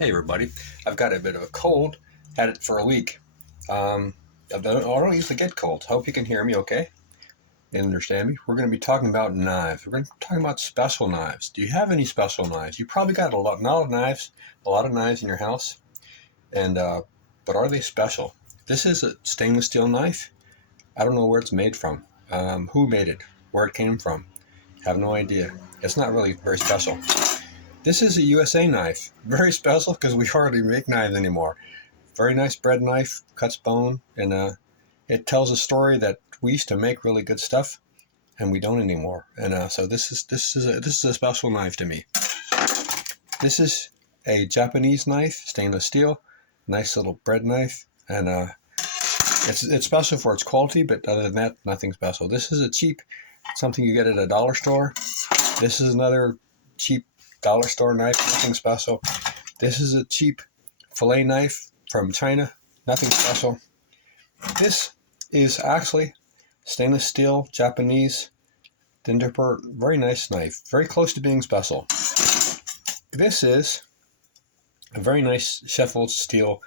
Hey everybody, I've got a bit of a cold, had it for a week. I don't usually get colds. Hope you can hear me okay and understand me. We're going to be talking about knives. We're going to be talking about special knives. Do you have any special knives? You probably got a lot of knives in your house, and but are they special? This is a stainless steel knife. I don't know where it's made from, who made it, where it came from. Have no idea. It's not really very special. This is a USA knife. Very special because we hardly make knives anymore. Very nice bread knife, cuts bone, and it tells a story that we used to make really good stuff, and we don't anymore. And so this is a special knife to me. This is a Japanese knife, stainless steel, nice little bread knife, and it's special for its quality, but other than that, nothing special. This is a cheap something you get at a dollar store. This is another cheap dollar store knife, nothing special. This is a cheap fillet knife from China, nothing special. This is actually stainless steel, Japanese, Dinderper, very nice knife, very close to being special. This is a very nice Sheffield steel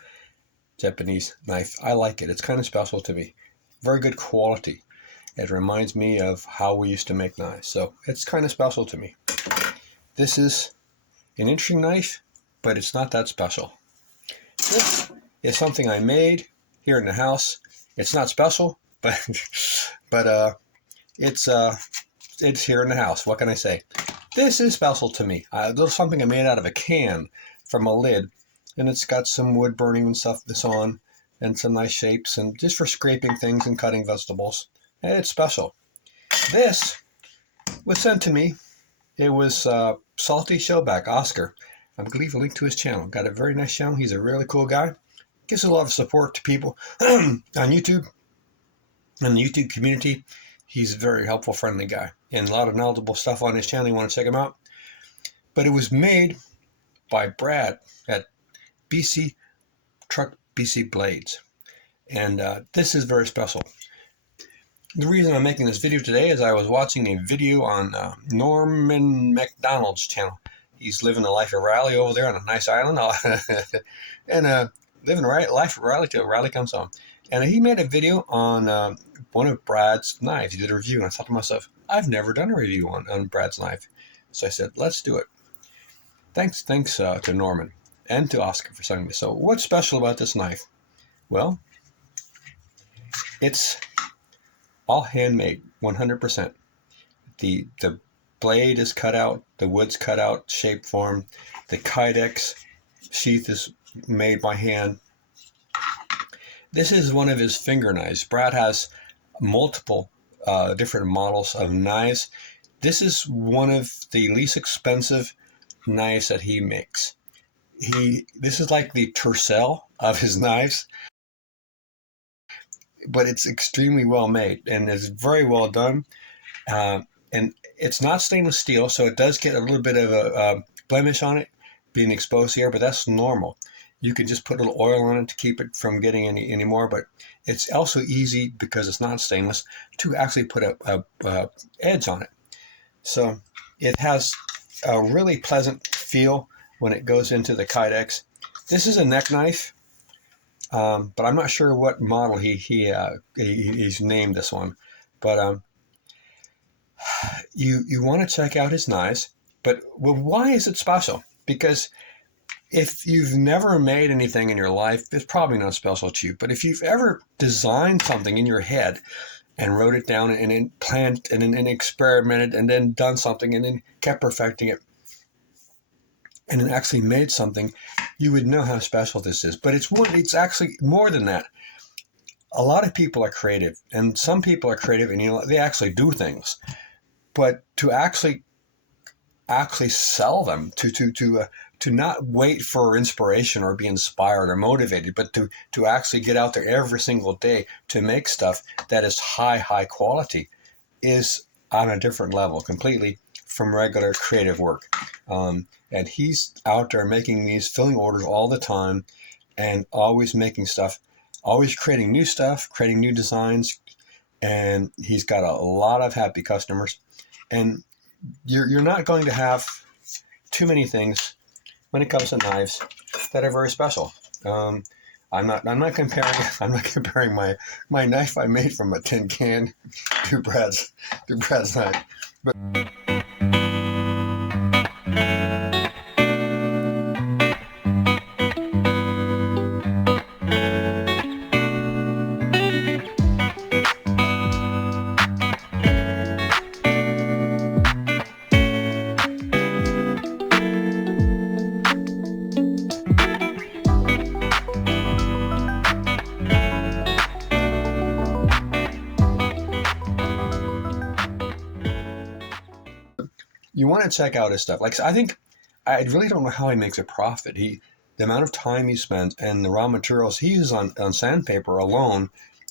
Japanese knife. I like it. It's kind of special to me. Very good quality. It reminds me of how we used to make knives, so it's kind of special to me. This is an interesting knife, but it's not that special. This is something I made here in the house. It's not special, but it's here in the house. What can I say? This is special to me. There's something I made out of a can from a lid, and it's got some wood burning and stuff this on, and some nice shapes, and just for scraping things and cutting vegetables. And it's special. This was sent to me. It was Salty Shellback, Oscar. I'm going to leave a link to his channel. Got a very nice channel. He's a really cool guy. Gives a lot of support to people on YouTube. In the YouTube community, he's a very helpful, friendly guy. And a lot of knowledgeable stuff on his channel. You want to check him out. But it was made by Brad at BC Truck BC Blades. And this is very special. The reason I'm making this video today is I was watching a video on Norman MacDonald's channel. He's living a life of Raleigh over there on a nice island. And living a life of Raleigh till Raleigh comes home. And he made a video on one of Brad's knives. He did a review, and I thought to myself, I've never done a review on Brad's knife. So I said, let's do it. Thanks to Norman and to Oscar for sending me. So what's special about this knife? Well, it's all handmade, 100%. The blade is cut out, the wood's cut out, shape, form. The kydex sheath is made by hand. This is one of his finger knives. Brad has multiple different models of knives. This is one of the least expensive knives that he makes. This is like the Tercel of his knives, but it's extremely well made and it's very well done. And it's not stainless steel, so it does get a little bit of a blemish on it being exposed here, but that's normal. You can just put a little oil on it to keep it from getting any more, but it's also easy, because it's not stainless, to actually put a edge on it. So it has a really pleasant feel when it goes into the kydex. This is a neck knife. But I'm not sure what model he's named this one. But you want to check out his knives. But why is it special? Because if you've never made anything in your life, it's probably not special to you. But if you've ever designed something in your head and wrote it down and then planned and then experimented and then done something and then kept perfecting it, and then actually made something, you would know how special this is. But it's actually more than that. A lot of people are creative, and some people are creative, and they actually do things. But to actually sell them, to not wait for inspiration or be inspired or motivated, but to actually get out there every single day to make stuff that is high quality, is on a different level completely from regular creative work. And he's out there making these, filling orders all the time, and always making stuff, always creating new stuff, creating new designs, and he's got a lot of happy customers. And you're not going to have too many things when it comes to knives that are very special. I'm not comparing my knife I made from a tin can to Brad's knife. But you want to check out his stuff. Like I think I really don't know how he makes a profit. The amount of time he spends and the raw materials he uses on sandpaper alone,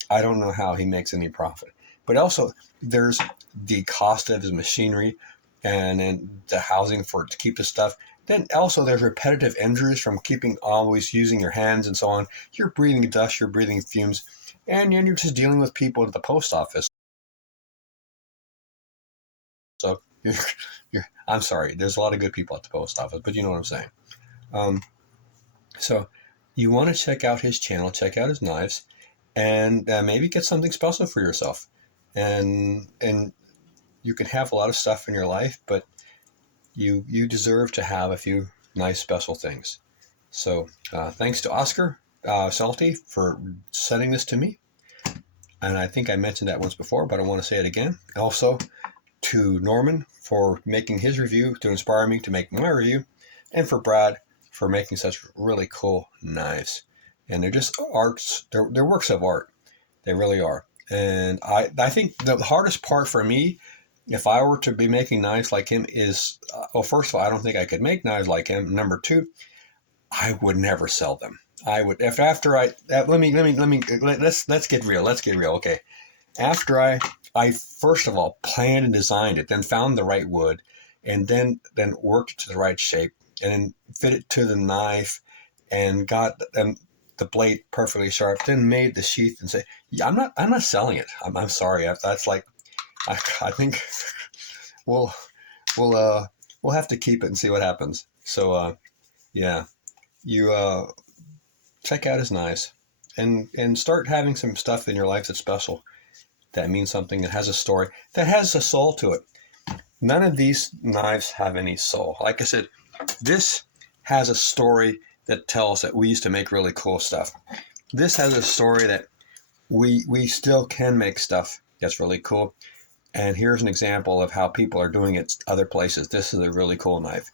I don't know how he makes any profit. But also there's the cost of his machinery and then the housing for to keep the stuff. Then also there's repetitive injuries from keeping always using your hands and so on. You're breathing dust, you're breathing fumes, and you're just dealing with people at the post office. So I'm sorry, there's a lot of good people at the post office, but you know what I'm saying. Um, so you want to check out his channel, check out his knives, and maybe get something special for yourself. And you can have a lot of stuff in your life, but you deserve to have a few nice special things. So thanks to Oscar Salty for sending this to me. And I think I mentioned that once before, but I want to say it again. Also, to Norman for making his review to inspire me to make my review, and for Brad for making such really cool knives. And they're just arts, they're works of art. They really are. And I think the hardest part for me, if I were to be making knives like him, is well, first of all, I don't think I could make knives like him. Number two, I would never sell them. I would if after I let's get real. Let's get real. Okay, after I first of all planned and designed it, then found the right wood, and then worked it to the right shape, and then fit it to the knife, and got the blade perfectly sharp. Then made the sheath and say, yeah, I'm not selling it. I'm sorry. That's like I think we'll we'll we'll have to keep it and see what happens. So yeah, you check out his knives, and start having some stuff in your life that's special, that means something, that has a story, that has a soul to it. None of these knives have any soul. Like I said, this has a story that tells that we used to make really cool stuff. This has a story that we still can make stuff that's really cool. And here's an example of how people are doing it other places. This is a really cool knife.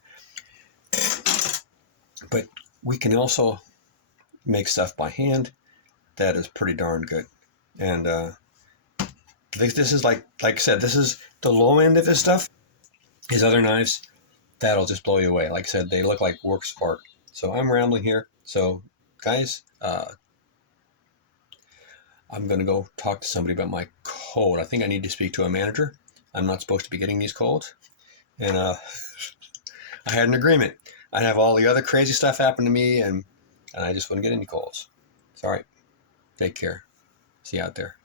But we can also make stuff by hand that is pretty darn good. And this is like I said, this is the low end of his stuff. His other knives, that'll just blow you away. Like I said, they look like works of art. So I'm rambling here. So guys, I'm going to go talk to somebody about my cold. I think I need to speak to a manager. I'm not supposed to be getting these colds. And I had an agreement. I'd have all the other crazy stuff happen to me, and I just wouldn't get any colds. It's all right. Take care. See you out there.